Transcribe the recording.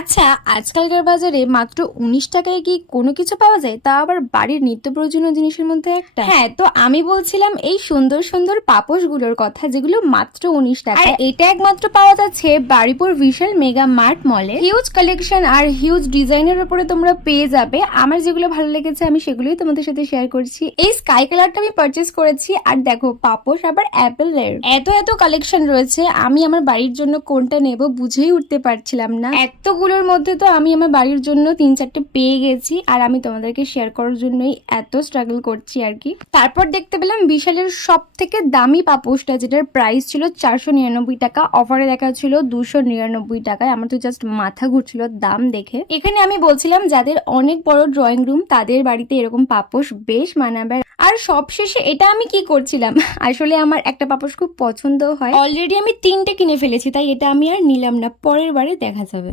আচ্ছা, আজকালকার বাজারে মাত্র ১৯ টাকায় কি কোনো কিছু পাওয়া যায়? তা আবার বাড়ির নিত্য প্রয়োজনীয় জিনিসের মধ্যে একটা। হ্যাঁ, তো আমি বলছিলাম এই সুন্দর সুন্দর পাপোশগুলোর কথা, যেগুলো মাত্র ১৯ টাকা। আর এটা একমাত্র পাওয়া যাচ্ছে বারুইপুর বিশাল মেগা মার্ট মলে। হিউজ কালেকশন আর হিউজ ডিজাইনের উপরে তোমরা পেয়ে যাবে। আমার যেগুলো ভালো লেগেছে আমি সেগুলোই তোমাদের সাথে শেয়ার করছি। এই স্কাই কালারটা আমি পারচেস করেছি। আর দেখো, পাপোশ আবার অ্যাপেলের এত এত কালেকশন রয়েছে, আমি আমার বাড়ির জন্য কোনটা নেব বুঝেই উঠতে পারছিলাম না। এতগুলোর মধ্যে তো আমি আমার বাড়ির জন্য ৩-৪টে পেয়ে গেছি, আর আমি তোমাদেরকে শেয়ার করার জন্যই এত স্ট্রাগল করছি আর কি। তারপর দেখতে পেলাম বিশালের সব থেকে দামি পাপোশটা, যেটার প্রাইস ছিল ৪৯৯ টাকা, অফারে দেখা ছিল ২৯৯ টাকায়। আমার তো জাস্ট মাথা ঘুরছিল দাম দেখে। এখানে আমি বলছিলাম যাদের অনেক বড় ড্রয়িং রুম তাদের বাড়িতে এরকম পাপোশ বেশ মানাবে। আর সবশেষে এটা আমি কি করছিলাম, আসলে আমার একটা পাপোশ খুব পছন্দ হয়, অলরেডি আমি ৩টে কিনে ফেলেছি, তাই এটা আমি আর নিলাম না, পরের বারে দেখা যাবে।